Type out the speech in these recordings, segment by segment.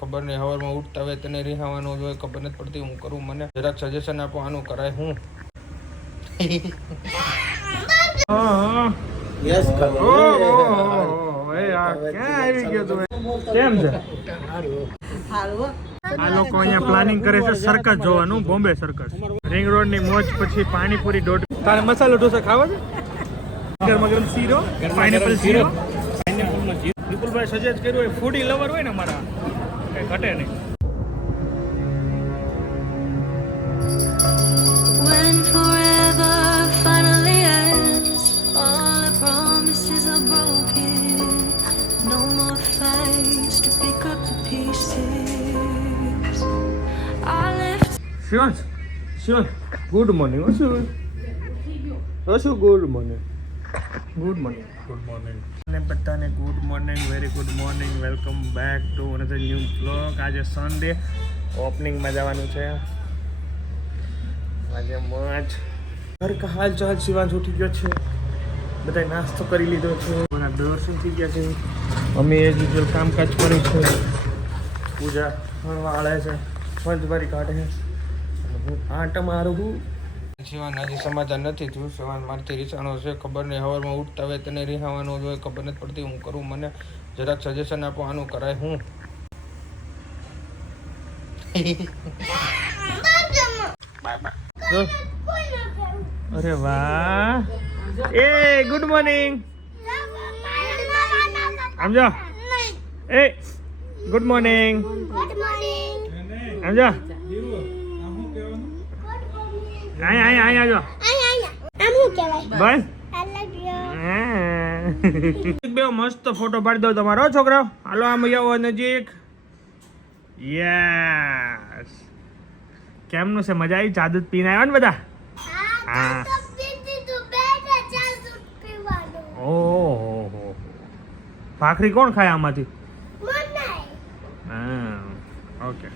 ખબર નહીં હવારમાં ઉઠતા હોય તને રિહાવાનું જોઈએ ખબર નથી પડતી હું કરું મને જરાક સજેશન આપો આનું કરાય હું યસ કરો એ આ ક્યાં આવી ગયો તું કેમ છે આ લોકો અહીંયા પ્લાનિંગ કરે છે સર્કસ જોવાનું બોમ્બે સર્કસ રિંગ રોડ ની મોજ પછી પાણીપુરી દોઢ તારે મસાલો ઢોસા ખાવા છે ગરમા ગરમ શીરો પાઇનેપલ શીરો વિપુલભાઈ સજેસ્ટ કર્યું હોય ફૂડી લવર હોય ને મારા કઈ ઘટે નહીં When forever finally ends, all the promises are broken. No more fights to pick up the pieces. I left. Shivan, good morning. What's good morning? Good morning. અને બધાને good morning very good morning welcome back to another new blog. આજે Sunday ઓપનિંગમાં જવાનું છે. આજે મોજ ઘર કા હાલ ચાલ શિવાંશ ઉઠી ગયો છે. બધાએ નાસ્તો કરી લીધો છે. મારા દર્શન થઈ ગયા છે. અમે એજ યુઝ્યુઅલ કામકાજ કર્યું છે. પૂજા વાળે છે પંચવારી કાઢે છે. હું આંટા મારું છું. શિવાન હજી સમાધાન નથી થયું. શિવાન મારથી રીસાણો છે. ખબર નહીં હવારમાં ઉઠતા હોય તને રિહાવાનું જોઈએ ખબર નથી પડતી હું કરું મને જરાક સજેશન આપો આનું કરાય હું અરે વાહ એ ગુડ મોર્નિંગ સમજો એ ગુડ મોર્નિંગ સમજો આજો બે મસ્ત ફોટો પાડી દઉં તમારો છોકરો. હાલો આમ આવો નજીક. યસ કેમનું છે મજા આવી? ચા દૂધ પીને આવ્યા ને બધા? હા. ઓહો ભાખરી કોણ ખાય આમાંથી? હા ઓકે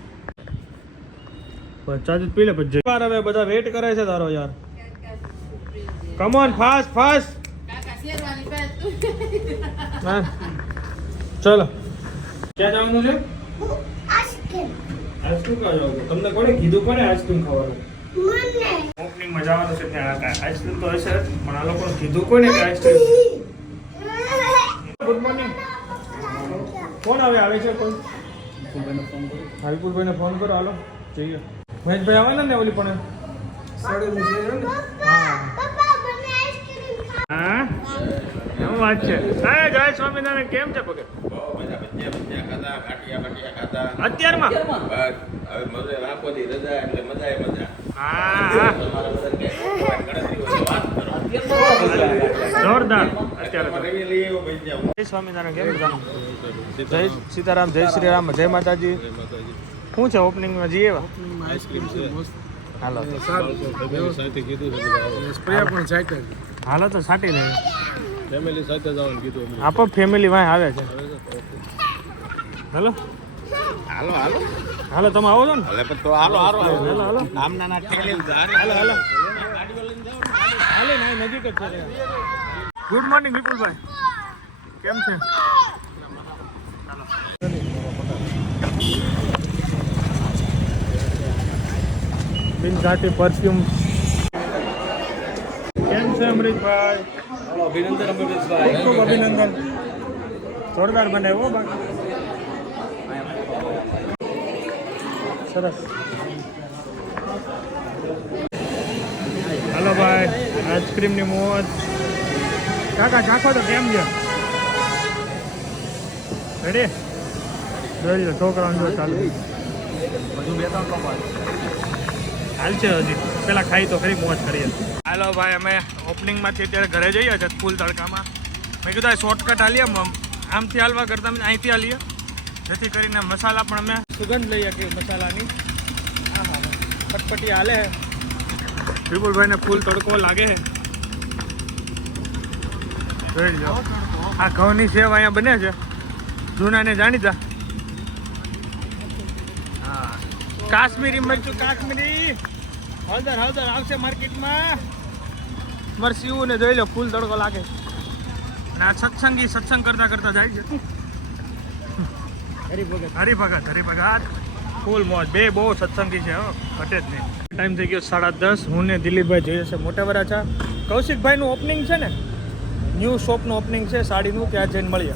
ચા દૂધ પી લે પછી હવે બધા વેટ કરે છે તારો યાર. Come on fast fast. હા ચલો ક્યાં જવાનું છે? આઈસ્ક્રીમ ખાવા જવાનું. તમને કોણે કીધું કોને આઈસ્ક્રીમ ખાવાનું? ઓપનિંગમાં જવાનું છે ત્યાં આઈસ્ક્રીમ તો હશે પણ આ લોકોને કીધું કોને કે આઈસ્ક્રીમ? Good morning. કોણ આવે છે? કોઈ વિપુલભાઈને ફોન કરો. હાલો જઈએ. મહેશભાઈ આવવાના ને ઓલી પણ હા શું વાત છે? જય સ્વામિનારાયણ. કેમ છે પગે? અત્યારમાં હા જોરદાર. અત્યારે જય સ્વામિનારાયણ. કેમ છે? જય સીતારામ, જય શ્રી રામ, જય માતાજી. શું છે ઓપનિંગમાં જઈએ? આઈસ્ક્રીમ છે મસ્ત. હાલો હાલો તો સાટી લે. ફેમિલી સાથે જવાનું કીધું. આપો ફેમિલી વાય આવે છે. હાલો હાલો હાલો હાલો તમે આવો છો ને? તો હાલો હાલો હાલો હાલો નામ નાના ઠેલી હાલો હાલો હાલે ના નજીક જ છે. ગુડ મોર્નિંગ વિપુલભાઈ. કેમ છે? બિન ઘાટી પરફ્યુમ. કેમ છે અમરીશભાઈ? અભિનંદન અમરીશભાઈ. ખૂબ અભિનંદન. જોરદાર બનાવ્યો બાકી સરસ. હાલો ભાઈ આઈસ્ક્રીમની મોજ. કાકા ચાખો તો કેમ છે? રેડી? જોઈ લો છોકરાને જો ચાલુ બધું બે ત્રણ કપ હાલ છે હજી. પેલા ખાઈ તો ખરી મોજ કરીએ. હાલો ભાઈ અમે ઓપનિંગમાંથી અત્યારે ઘરે જઈએ છીએ ફૂલ તડકામાં. મેં કીધું શોર્ટકટ હાલીએ આમથી હાલવા કરતાં અહીંથી હાલીએ જેથી કરીને મસાલા પણ અમે સુગંધ લઈએ કે મસાલાની. હા હા ફટપટી હાલે છે. વિપુલભાઈને ફૂલ તડકો લાગે છે. જોઈ લો આ ઘઉંની સેવ અહીંયા બને છે જૂનાને જાણીતા. હા કાશ્મીરી મરચું કાશ્મીરી હળદર આવશે માર્કેટમાં. મરસીવું ને જોઈ લો ફૂલ તડકો લાગે. અને આ સત્સંગી સત્સંગ કરતા જાય છે. હરિભગત ફૂલ મોજ. બે બહુ સત્સંગી છે હો, ઘટે જ નહીં. ટાઈમ થઈ ગયો 10:30. હું ને દિલીપભાઈ જઈએ છે મોટા વરાછા. કૌશિકભાઈનું ઓપનિંગ છે ને, ન્યૂ શોપનું ઓપનિંગ છે સાડીનું, ત્યાં જઈને મળીએ.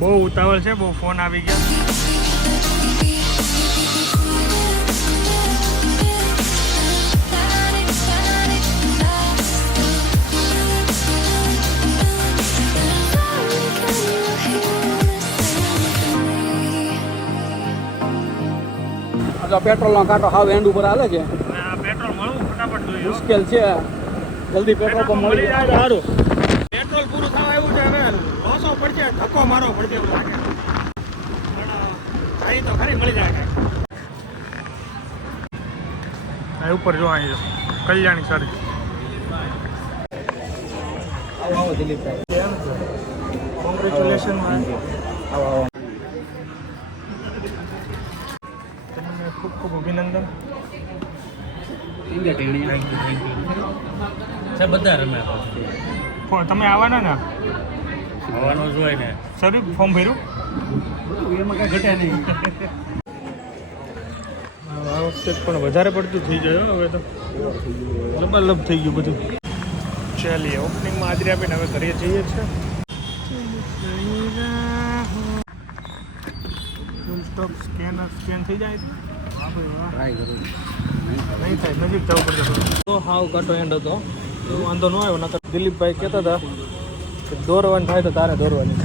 બહુ ઉતાવળ છે, બહુ ફોન આવી ગયા. એટલે પેટ્રોલનો કાંટો હાવ એન્ડ ઉપર હાલે છે. હવે આ પેટ્રોલ મળવું ફટાફટ જોઈએ હો. મુશ્કેલ છે, જલ્દી પેટ્રોલ પણ મળી જાય. સારું. પેટ્રોલ પૂરું થવા આવ્યું છે, હવે લોસો પડશે, ધક્કો મારવો પડશે એવું લાગે. પણ અહીં તો ખરી મળી જાય. આ ઉપર જો અહીં જો કલ્યાણી સાડી. આવો આવો દિલીપભાઈ, કોંગ્રેચ્યુલેશન. આવો. તમને ખૂબ ખૂબ અભિનંદન. બધા રમે તમે આવવાના ને? આવવાનું જ હોય ને. સર ફોર્મ ભર્યું? એમાં કાંઈ ઘટે નહીં. આ વખતે પણ વધારે પડતું થઈ જાય હો, હવે તો લબાલબ થઈ ગયું બધું. ચાલીએ ઓપનિંગમાં હાજરી આપીને હવે ઘરે જઈએ છીએ. ફૂલ સ્ટોપ સ્કેન થઈ જાય. ટ્રાય કરું. નહીં થાય, નજીક જવું પડશે. તો હાવ કાંટો એન્ડ હતો, તો વાંધો ન આવ્યો. નકર દિલીપભાઈ કહેતા હતા કે દોરવાનું થાય તો તારે દોરવાની.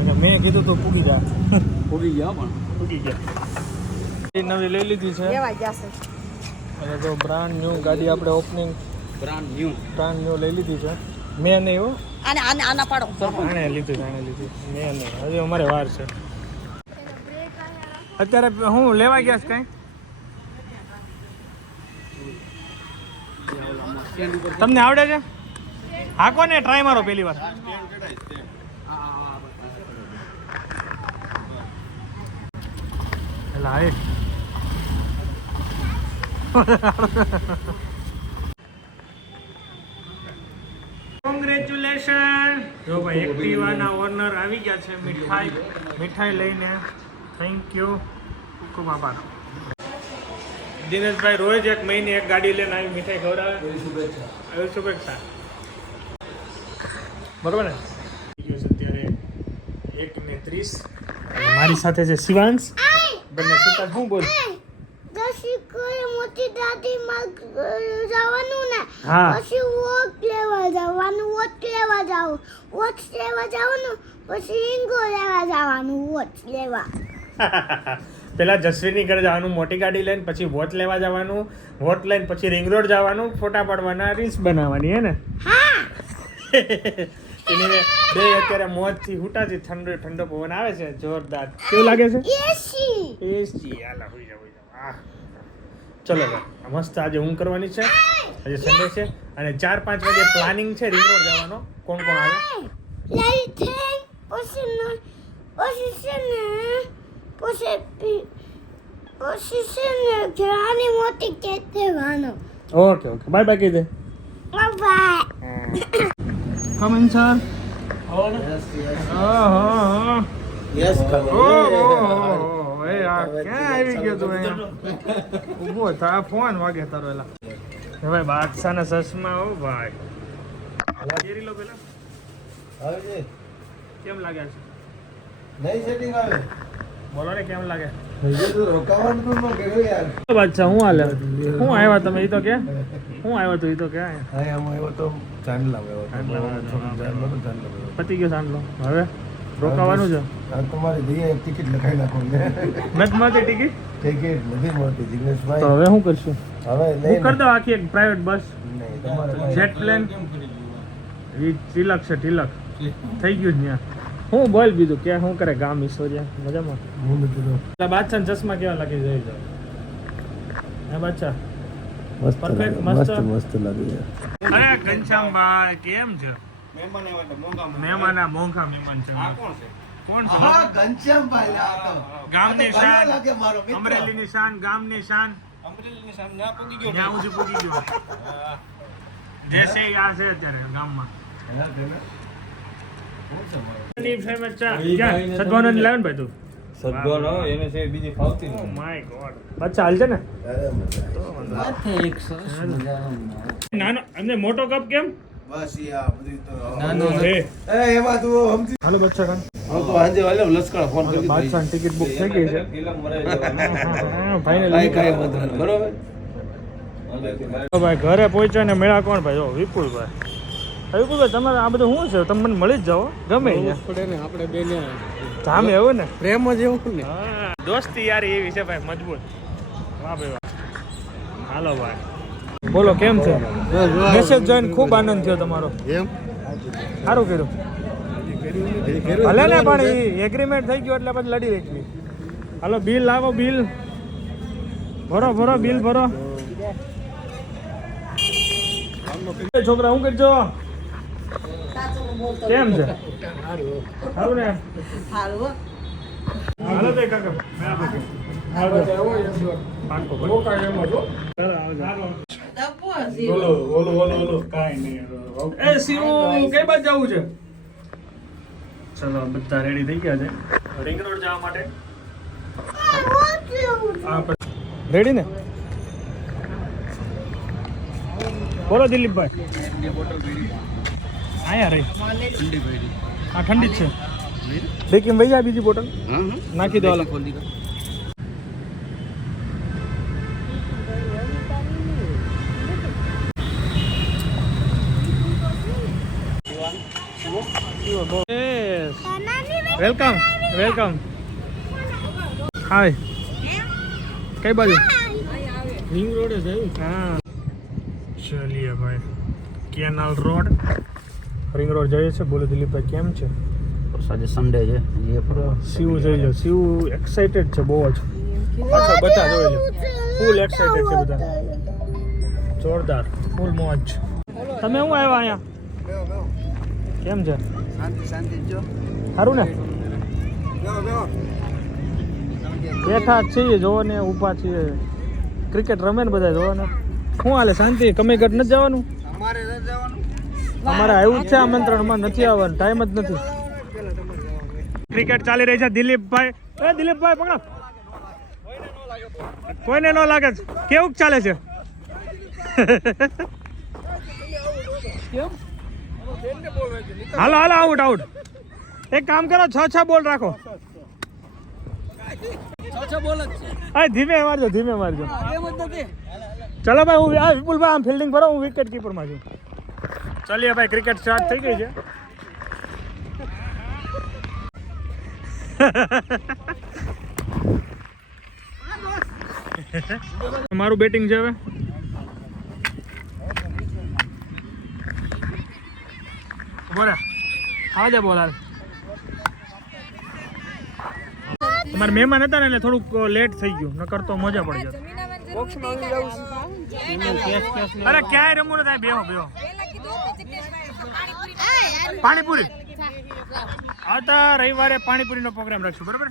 અને મેં કીધું તો પૂગી જાય. ઉગી ગયા પણ. પૂગી ગયા. એ નવી લઈ લીધી છે. અને તો બ્રાન્ડ ન્યૂ ગાડી આપણે ઓપનિંગ બ્રાન્ડ ન્યૂ લઈ લીધી છે. મેં નહીં હો, આના પાડો આણે લીધી. મેં નહીં, હજી અમારે વાર છે. અત્યારે હું લેવા ગયા છે કઈ? તમને આવડે છે? હાકો ને ટ્રાય મારો પહેલી વાર. એલા એ કોંગ્રેચ્યુલેશન. જો ભાઈ એક્ટિવાના ઓનર આવી ગયા છે મીઠાઈ લઈને. થેન્ક યુ, ખૂબ આભાર. દિનેશભાઈ રોજ એક મહિને એક ગાડી લઈને આવી મીઠાઈ ખવડાવે. આવી શુભેચ્છા. બરોબર ને? અત્યારે 1:30. મારી સાથે છે શિવાંશ. બંને સુતા. શું બોલ? મોટી દાદી માં જવાનું ને, હા. પછી વોટ લેવા જવાનું, પછી ઈંગો લેવા જવાનું, વોટ લેવા. પેલા જસવીની ઘરે જવાનું મોટી ગાડી લઈને, પછી વોટ લેવા જવાનું, વોટ લઈને પછી રિંગ રોડ જવાનું, ફોટા પાડવાના, રીલ્સ બનાવવાની. હે ને? હા. એની બે અત્યારે મોજથી હુટાથી ઠંડો પવન આવે છે જોરદાર. કેવું લાગે છે? એસી. હાલા હોઈ જાવ. ચલો ભાઈ, મસ્ત આજે ઊંઘ કરવાની છે. આજે સન્ડે છે અને 4-5 વાગે પ્લાનિંગ છે રિંગ રોડ જવાનો. કોણ કોણ આવે? ઘરની મોટી કેટ દેવાનો. ઓકે બાય બાય કહી દે. Bye. Come in sir. Yes એ આ ક્યાં આવી ગયો તું અહીંયા? ઊભો થા, ફોન વાગે તારો. એલા ભાઈ બાદશાહના ચશ્મા. ઓ ભાઈ કેરી લો પેલા. કેમ લાગે છે? નહીં સેટિંગ આવે. બોલો ને કેમ લાગે? રોકાવાનું તો ન કર્યું યાર. બાદશાહ હું હાલે? હું આવ્યા તમે? એ તો કે હું આવ્યો તું? એ તો કે હા આમ આવ્યો તો ચાંદલા આવ્યો તો. ચાંદલા પતી ગયો ચાંદલો. હવે રોકાવાનું છે. આ તમારી દઈએ એક ટિકિટ લખાઈ નાખો ને. નથી મળતી ટિકિટ ટિકિટ નથી મળતી તો જિગ્નેશભાઈ. હવે શું કરશું? હવે હું નહીં કરી દઉં આખી એક પ્રાઇવેટ બસ, નહીં તમારે જેટ પ્લેન. એ તિલક છે, તિલક થઈ ગયું જ ત્યાં. હું બોલ બીજું કે શું કરે ગામ ઈશ્વરિયા? મજામાં? હું નથી તો બાદશાહ ચશ્મા કેવા લાગે? જઈ જાવ. હા બાદશાહ મસ્ત Perfect, લાગે, મસ્ત. મસ્ત લાગે યાર. અરે ઘનશ્યામભાઈ કેમ છે? મહેમાન આ મોંઘા મહેમાન છે. કોણ છે? ઘનશ્યામભાઈ આ તો ગામની શાન, લાગે મારો મિત્ર. અમરેલીની શાન, ગામની શાન. ત્યાં સુધી પૂગી ગયો. જેસે આ છે અત્યારે ગામમાં. સદભાવના લાવે ને ભાઈ તું? સદ્દો ન હોય એને છે બીજી ફાવતી ઓ નથી. માય ગોડ બચ્ચા હાલ છે ને નાનો અને મોટો કપ કેમ બસ ઈ આ બધી તો હે એમાં તું સમજી હાલો બચ્ચા ખાન હું તો આજે વાલે લશ્કર ફોન કરી દીધો. બાદશાહ ટિકિટ બુક થઈ ગઈ છે ગિલમ મરાઈ જવાનું. હા કાંઈ ફાઇનલી કાંઈ વાંધો નહીં. બરોબર ભાઈ ઘરે પહોંચ્યા ને મેળા કોણ ભાઈ જો વિપુલભાઈ વિપુલભાઈ તમારે આ બધું શું છે તમે મને મળી જ જાઓ ગમે અહીંયા પડે ને આપણે બેને જામે એવું ને પ્રેમ જ એવું ને હા દોસ્તી યારી એવી છે ભાઈ મજબૂત વાહ ભાઈ વાહ હાલો ભાઈ બોલો કેમ છે મેસેજ જોઈને ખૂબ આનંદ થયો તમારો એમ સારું કર્યું ભલે ને પણ એગ્રીમેન્ટ થઈ ગયું એટલે પછી લડી રાખવી હાલો બિલ લાવો બિલ ભરો બિલ ભરો એ છોકરા હું કરજો કેમ છે સારું ને હાલો તો કાકા પાકો બોલો કાંઈ નહીં એ શિવ કઈ બાજુ જવું છે ચલો બધા રેડી થઈ ગયા છે રિંગ રોડ જવા માટે રેડી ને બોલો દિલીપભાઈ આયા રહી હા ઠંડી જ છે ડેકીમ વહી જાય બીજી બોટલ નાખી દો હાલો. વેલકમ હાય કઈ બાજુ રિંગ રોડ છે હા ચલીએ ભાઈ કેનાલ રોડ રિંગ રોડ જઈએ છે બોલો દિલીપભાઈ કેમ છે આજે સન્ડે છે શિવ જોઈ લો શિવ એક્સાઇટેડ છે બહુ જ પાછળ બધા જોઈ લો ફૂલ એક્સાઇટેડ છે બધા જોરદાર ફૂલ મોજ તમે હું આવ્યા અહીંયા કેમ છે સારું ને બેઠા જ છીએ જોવો ને ઊભા છીએ ક્રિકેટ રમે ને બધા જોવો ને શું હાલે શાંતિ કમેઘાટ નથી જવાનું અમારે આવ્યું જ છે આમંત્રણમાં નથી આવવાનું ટાઈમ જ નથી ક્રિકેટ ચાલી રહી છે દિલીપભાઈ પકડો કોઈને ન લાગે છે કેવું ચાલે છે હાલો આઉટ એક કામ કરો 6 બોલ રાખો ધીમે મારજો ચલો ભાઈ હું વિપુલભાઈ આમ ફિલ્ડિંગ ભરો હું વિકેટ કીપરમાં છું ચાલીએ ભાઈ ક્રિકેટ સ્ટાર્ટ થઈ ગઈ છે મારું બેટિંગ છે હવે બોલા આવા જા બોલ હાલ તમારે મહેમાન હતા ને એટલે થોડુંક લેટ થઈ ગયું નકર તો મજા પડી જતી અરે ક્યાંય રમવું ને ત્યાં બેહો પાણીપુરી આવતા રવિવારે પાણીપુરીનો પ્રોગ્રામ રાખશું બરાબર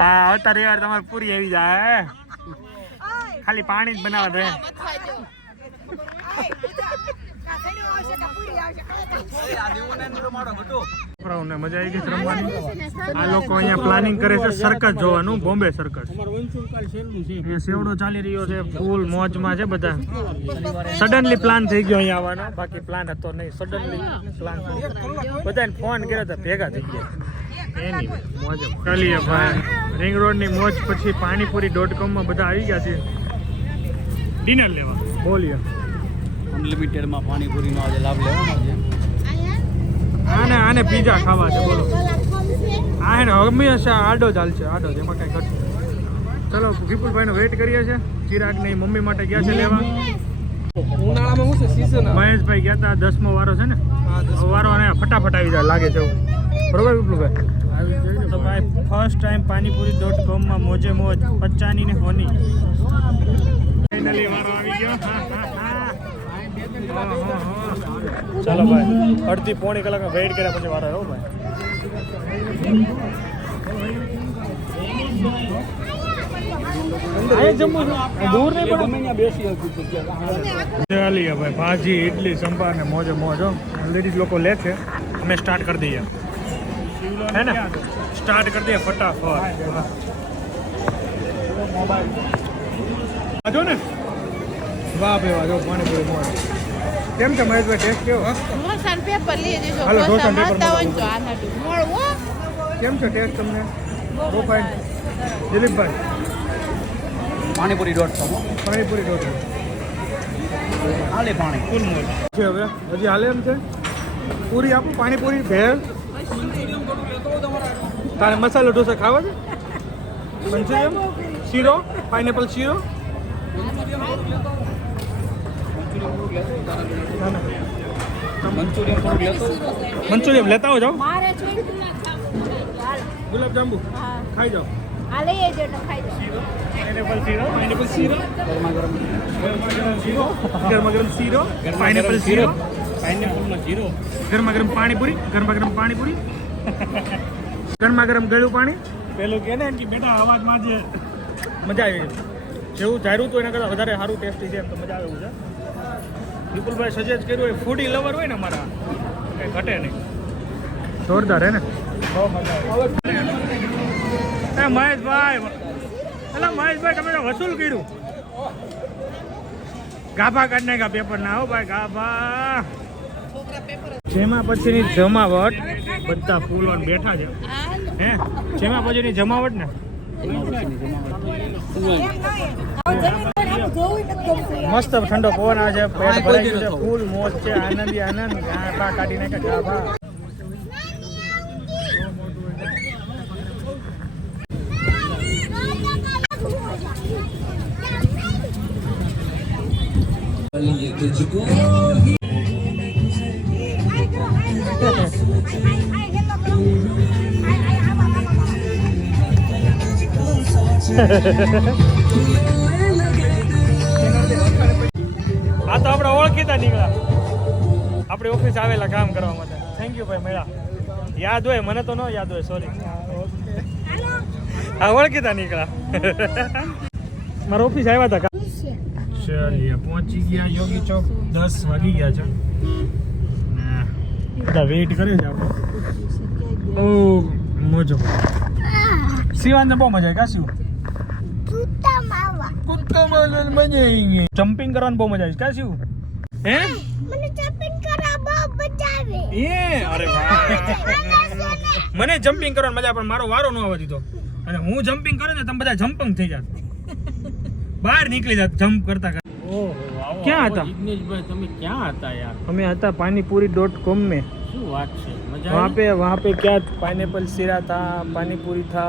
હા આવતા રવિવારે તમારે પૂરી આવી જાય ખાલી પાણી જ બનાવવા દે છોકરાઓને મજા આવી ગઈ રમવાની આ લોકો અહીંયા પ્લાનિંગ કરે છે સર્કસ જોવાનું બોમ્બે સર્કસ અહીંયા સેવડો ચાલી રહ્યો છે ફૂલ મોજમાં છે બધા સડનલી પ્લાન થઈ ગયો અહીંયા આવવાનો બાકી પ્લાન હતો નહીં સડનલી પ્લાન બધાને ફોન કર્યો તો ભેગા થઈ ગયા એની મોજ ચાલીએ ભાઈ રિંગ રોડની મોજ પછી પાણીપુરી.com માં બધા આવી ગયા છે ડિનર લેવા બોલીએ અનલિમિટેડમાં પાણીપુરીનો આજે લાભ લેવાનો છે આને પીઝા ખાવા છે બોલો આ હે ને હંમેશા આડો જ હાલશે આડો જ એમાં કઈ ઘટશે ચલો વિપુલભાઈ નો વેઇટ કરીએ છે ચિરાગ ને મમ્મી માટે ગયા છે લેવા ઉનાળામાં શું છે સીઝન મહેશભાઈ ગયા હતા 10મો વારો છે ને વારો અને ફટાફટ આવી જાય લાગે છે એવું બરોબર વિપુલભાઈ તો ભાઈ ફર્સ્ટ ટાઈમ પાણીપુરી.com માં મોજે મોજ પચાની ને હોની ફાઇનલી વારો આવી ગયો ચાલો ભાઈ અડધી પોણી કલાક વેઇટ કર્યા પછી વારો આવ્યો ભાઈ આ જમવું છે દૂર નહીં ગમે પડે ત્યાં બેસી હતી જગ્યા. ચાલીએ ભાઈ ભાજી ઇડલી સંભાર ને મોજે મોજ હો લેડીઝ લોકો લે છે અમે સ્ટાર્ટ કરી દઈએ હે ને સ્ટાર્ટ કરી દઈએ ફટાફટ આજો ને વાહ ભાઈ વાહ જો પાણીપુરી મોજ કેમ છે મહેશભાઈ ટેસ્ટ કેવો ઢોસાનું પેપર લઈ જજો હાલો, ઢોસા ઢોસાનું પેપર મળતા હોય ને તો આ નાટું મળવું કેમ છે ટેસ્ટ તમને બહુ ફાઇન દિલીપભાઈ પાણીપુરી દોઢ છો પાણીપુરી ઢોકળી હાલે પાણી ફૂલ મોજ છે હવે હજી હાલે એમ છે પૂરી આપો પાણીપુરી ભેળ તારે મસાલો ઢોસા ખાવા છે મંચુરિયમ શીરો પાઇનેપલ શીરો મંચુરિયન થોડુંક લેતો મંચુરિયમ લેતા હો જાઓ મારે છે ગુલાબ જાંબુ ખાઈ જાઓ આ લઈ આવજો તો ખાઈ જાઓ પાઇનેપલ શીરો ગરમા ગરમ ગરમા ગરમ શીરો પાઇનેપલ શીરો પાઇનેપલનો જીરો ગરમા ગરમ પાણીપુરી ગરમા ગરમ પાણીપુરી ગરમા ગરમ ગળ્યું પાણી પેલું કે ને કે બેટા અવાજમાં જ મજા આવી જેવું ધાર્યું તો એના કરતાં વધારે સારું ટેસ્ટી છે એમ તો મજા આવે એવું છે વિપુલભાઈ સજેસ્ટ કર્યું હોય ફૂડી લવર હોય ને અમારા કંઈ ઘટે નહીં જોરદાર હે ને એ મહેશભાઈ એટલે મહેશભાઈ તમે તો વસૂલ કર્યું ગાભા કાઢ નાખ્યા પેપર ના હો ભાઈ ગાભા જેમાં પછીની જમાવટ બધા ફૂલો બેઠા છે હે જેમાં પછીની જમાવટ ને મસ્ત ઠંડો પવન આવે છે પેટ ભરાઈ ગયું છે ફૂલ મોજ છે આનંદી આનંદ ગાભા કાઢી નાખ્યા ગાભા આ તો આપણે ઓળખીતા નીકળ્યા આપણી ઓફિસ આવેલા કામ કરવા માટે થેન્ક યુ ભાઈ મળ્યા યાદ હોય મને તો ન યાદ હોય સોરી હા ઓળખીતા નીકળ્યા મારા ઓફિસ આવ્યા હતા ચાલીએ પહોંચી ગયા યોગી ચોક 10 વાગી ગયા છે બધા વેઇટ કરે છે આપણે ઓ મજો શિવાનને બહુ મજા આવી કા શિવ જૂતા માવા કુત્તા મજા આવી જમ્પિંગ કરવાની બહુ મજા આવી કા શિવ હે મને જમ્પિંગ કરવા બહુ મજા આવે એ અરે વાહ મને જમ્પિંગ કરવાની મજા પણ મારો વારો ન આવવા દીધો અને હું જમ્પિંગ કરું ને તમે બધા જમ્પિંગ થઈ જાત બહાર નીકળી જાત જમ્પ કરતા ઓહો ક્યાં હતા જિગ્નેશભાઈ તમે ક્યાં હતા યાર અમે હતા पानीपुरी.com में શું વાત છે મજા वहाँ पे क्या पाइनएप्पल शीरा था पानी पूरी था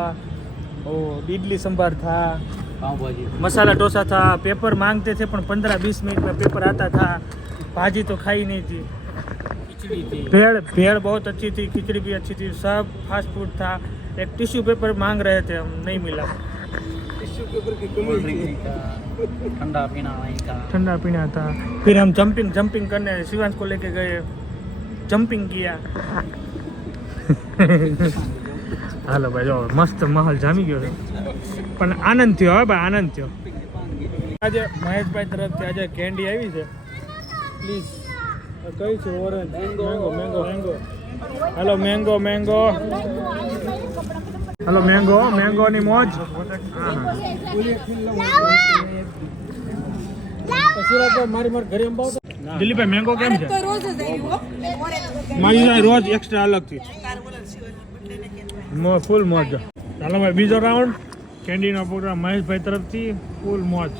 और इडली संभार था પાવભાજી मसाला डोसा था पेपर मांगते थे पर 15-20 मिनट में पेपर आता था भाजी तो खाई नहीं थी ખીચડી હતી भेड़ बहुत अच्छी थी खिचड़ी भी अच्छी थी सब फास्ट फूड था एक टिश्यू पेपर मांग रहे थे हम नहीं मिला ठंडा पीना नहीं था ठंडा पीना था फिर हम जंपिंग करने शिवांश को लेके गए जंपिंग किया હાલો ભાઈ જો મસ્ત માહોલ જામી ગયો છે પણ આનંદ થયો હવે ભાઈ આનંદ થયો આજે મહેશભાઈ તરફથી આજે કેન્ડી આવી છે પ્લીઝ કઈ છે ઓરેન્જ મેંગો મેંગો મેંગો હાલો મેંગો મેંગો હાલો મેંગો મેંગો ની મોજ દિલીપભાઈ મેંગો કેમ છે મારી રોજ એક્સ્ટ્રા અલગથી ફૂલ મોજ ચાલો ભાઈ બીજો રાઉન્ડ કેન્ડીનો પ્રોગ્રામ મહેશભાઈ તરફથી ફૂલ મોજ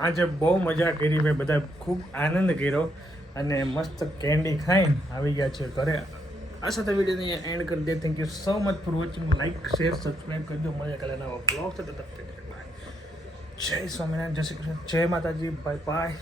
આજે બહુ મજા કરી ભાઈ બધા ખૂબ આનંદ કર્યો અને મસ્ત કેન્ડી ખાઈને આવી ગયા છે ઘરે આ સાથે વિડીયોને એન્ડ કરી દે thank you so much for watching like share subscribe કરજો મળે કાલે નવા બ્લોગ સાથે જય સ્વામિનારાયણ જય શ્રી કૃષ્ણ જય માતાજી બાય બાય